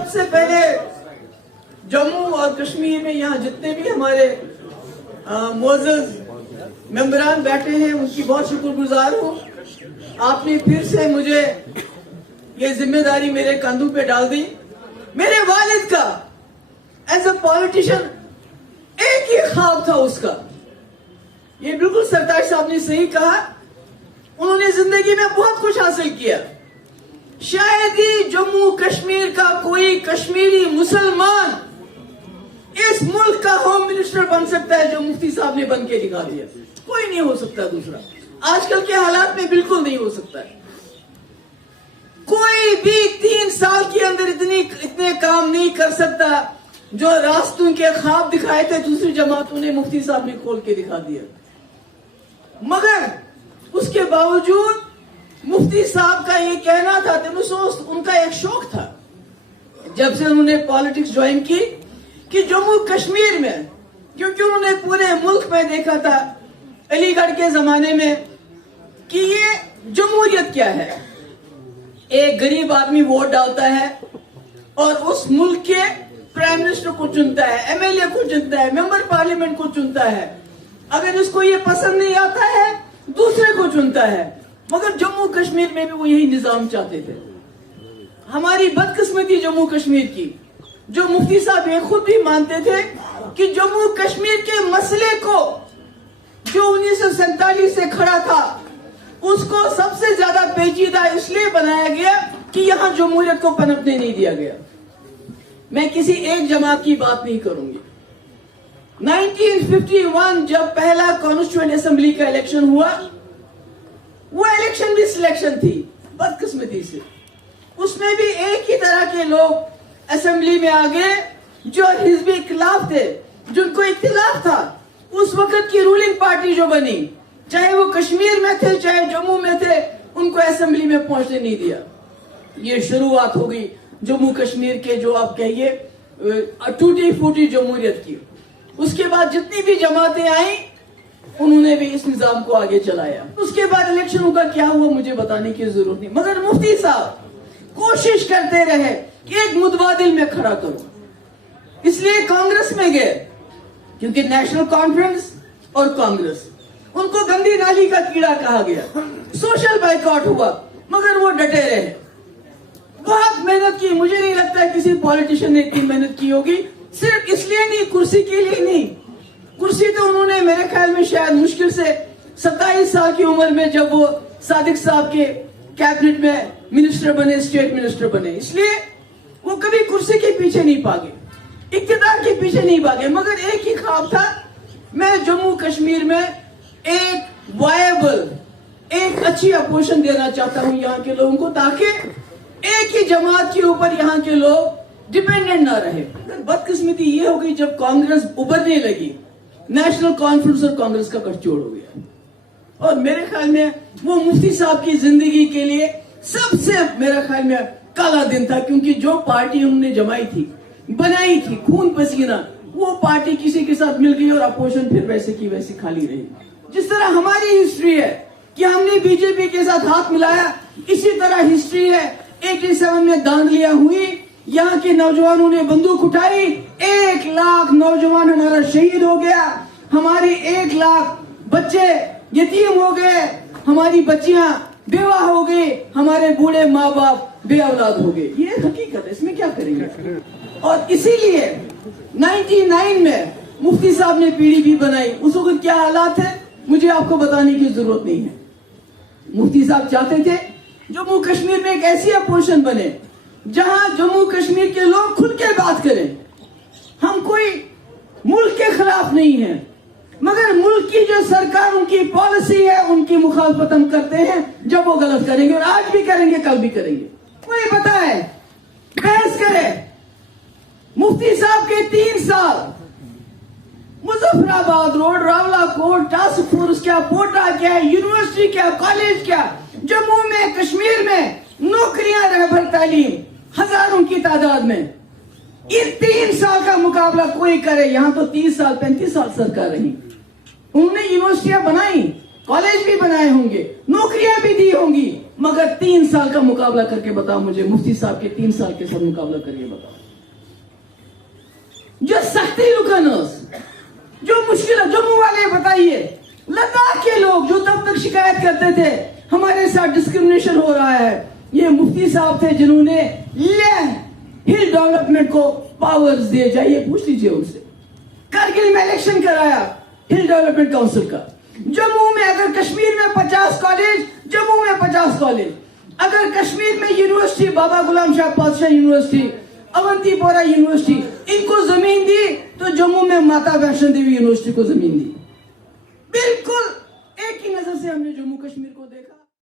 सबसे पहले जम्मू और कश्मीर में यहाँ जितने भी हमारे मोअज़्ज़ज़ मेंबरान बैठे हैं उनकी बहुत शुक्रगुजार हूँ। आपने फिर से मुझे ये जिम्मेदारी मेरे कंधों पे डाल दी। मेरे वालिद का एज अ पॉलिटिशियन एक ही ख्वाब था उसका, ये बिल्कुल सरताज साहब ने सही कहा, उन्होंने जिंदगी में बहुत कुछ हासिल किया। शायद ही जम्मू कश्मीर का कोई कश्मीरी मुसलमान इस मुल्क का होम मिनिस्टर बन सकता है जो मुफ्ती साहब ने बन के दिखा दिया। कोई नहीं हो सकता दूसरा, आजकल के हालात में बिल्कुल नहीं हो सकता है। कोई भी 3 साल के अंदर इतने काम नहीं कर सकता जो रास्तों के ख्वाब दिखाए थे दूसरी जमातों ने, मुफ्ती साहब ने खोल के दिखा दिया। मगर उसके बावजूद मुफ्ती साहब का ये कहना था, उनका एक शौक था जब से उन्होंने पॉलिटिक्स ज्वाइन की कि जम्मू कश्मीर में, क्योंकि उन्होंने पूरे मुल्क में देखा था अलीगढ़ के जमाने में कि ये जमहूरियत क्या है। एक गरीब आदमी वोट डालता है और उस मुल्क के प्राइम मिनिस्टर को चुनता है, एमएलए को चुनता है, मेंबर पार्लियामेंट को चुनता है। अगर इसको ये पसंद नहीं आता है दूसरे को चुनता है। मगर जम्मू कश्मीर में भी वो यही निजाम चाहते थे। हमारी बदकिस्मती जम्मू कश्मीर की, जो मुफ्ती साहब ये खुद भी मानते थे कि जम्मू कश्मीर के मसले को जो 1947 से खड़ा था उसको सबसे ज्यादा पेचीदा इसलिए बनाया गया कि यहां जमहूरियत को पनपने नहीं दिया गया। मैं किसी एक जमात की बात नहीं करूंगी। 1951 जब पहला कॉन्स्टिट्यूएंट असेंबली का इलेक्शन हुआ, वो इलेक्शन भी सिलेक्शन थी बदकिस्मती से। उसमें भी एक ही तरह के लोग असेंबली में आ गए जो हिजबी खिलाफ थे, जिनको इख्तिलाफ था। उस वक्त की रूलिंग पार्टी जो बनी, चाहे वो कश्मीर में थे चाहे जम्मू में थे, उनको असेंबली में पहुंचने नहीं दिया। ये शुरुआत हो गई जम्मू कश्मीर के, जो आप कहिए टूटी फूटी जमहूरियत की। उसके बाद जितनी भी जमातें आई उन्होंने भी इस निजाम को आगे चलाया। उसके बाद इलेक्शनों का क्या हुआ मुझे बताने की जरूरत नहीं, मगर मुफ्ती साहब कोशिश करते रहे कि एक मुतबादिल में खड़ा करो। इसलिए कांग्रेस में गए, क्योंकि नेशनल कॉन्फ्रेंस और कांग्रेस, उनको गंदी नाली का कीड़ा कहा गया। सोशल बाइकआउट हुआ मगर वो डटे रहे। बहुत मेहनत की, मुझे नहीं लगता किसी पॉलिटिशियन ने इतनी मेहनत की होगी। सिर्फ इसलिए नहीं, कुर्सी के लिए नहीं। कुर्सी तो उन्होंने मेरे ख्याल में शायद मुश्किल से 27 साल की उम्र में, जब वो सादिक साहब के कैबिनेट में मिनिस्टर बने, स्टेट मिनिस्टर बने, इसलिए वो कभी कुर्सी के पीछे नहीं भागे, इक्तिदार के पीछे नहीं भागे। मगर एक ही ख्वाब था, मैं जम्मू कश्मीर में एक वायबल, एक अच्छी अपोजिशन देना चाहता हूं यहाँ के लोगों को, ताकि एक ही जमात के ऊपर यहाँ के लोग डिपेंडेंट ना रहे। बदकिस्मती ये हो गई, जब कांग्रेस उभरने लगी, नेशनल कॉन्फ्रेंस और कांग्रेस का गठजोड़ हो गया। और मेरे ख्याल में वो मुफ्ती साहब की जिंदगी के लिए सबसे, मेरा ख्याल में, काला दिन था। क्योंकि जो पार्टी उन्होंने जमाई थी, बनाई थी खून पसीना, वो पार्टी किसी के साथ मिल गई और अपोजिशन फिर वैसे की वैसी खाली रही। जिस तरह हमारी हिस्ट्री है कि हमने बीजेपी के साथ हाथ मिलाया, इसी तरह हिस्ट्री है 87 में दांदलियां हुई, यहाँ के नौजवानों ने बंदूक उठाई, 1 लाख नौजवान हमारा शहीद हो गया, हमारे 1 लाख बच्चे यतीम हो गए, हमारी बच्चियां बेवा हो गई, हमारे बूढ़े माँ बाप बे औलाद हो गए। ये हकीकत है, इसमें क्या करेंगे। और इसीलिए 99 में मुफ्ती साहब ने पीडीपी बनाई। उस वक्त क्या हालात है मुझे आपको बताने की जरूरत नहीं है। मुफ्ती साहब चाहते थे जम्मू कश्मीर में एक ऐसी अपोजिशन बने जहां जम्मू कश्मीर के लोग खुल के बात करें। हम कोई मुल्क के खिलाफ नहीं है, मगर मुल्क की जो सरकार, उनकी पॉलिसी है, उनकी मुखालफत हम करते हैं जब वो गलत करेंगे, और आज भी करेंगे, कल भी करेंगे। कोई बताए, बहस करे। मुफ्ती साहब के 3 साल Muzaffarabad road, Rawalakot, task force क्या, पोटा क्या, यूनिवर्सिटी क्या, कॉलेज क्या, जम्मू में, कश्मीर में नौकरियां, रहबर तालीम हजारों की तादाद में। इन 3 साल का मुकाबला कोई करे। यहां तो 30 साल 35 साल सरकार रही, उन्होंने यूनिवर्सिटियां बनाई, कॉलेज भी बनाए होंगे, नौकरियां भी दी होंगी, मगर 3 साल का मुकाबला करके बताओ मुझे, मुफ्ती साहब के 3 साल के साथ मुकाबला करके बताओ। जो सख्ती लुकनस, जो मुश्किल, जम्मू वाले बताइए, लद्दाख के लोग जो तब तक शिकायत करते थे हमारे साथ डिस्क्रिमिनेशन हो रहा है, ये मुफ्ती साहब थे जिन्होंने हिल डेवलपमेंट को पावर्स दिए। जाइए पूछ लीजिए उनसे। कारगिल में इलेक्शन कराया हिल डेवलपमेंट काउंसिल का। जम्मू में, अगर कश्मीर में 50 कॉलेज, जम्मू में 50 कॉलेज। अगर कश्मीर में यूनिवर्सिटी, बाबा गुलाम शाह पातशाह यूनिवर्सिटी, अवंतीपोरा यूनिवर्सिटी, इनको जमीन दी, तो जम्मू में माता वैष्णो देवी यूनिवर्सिटी को जमीन दी। बिल्कुल एक ही नजर से हमने जम्मू कश्मीर को देखा।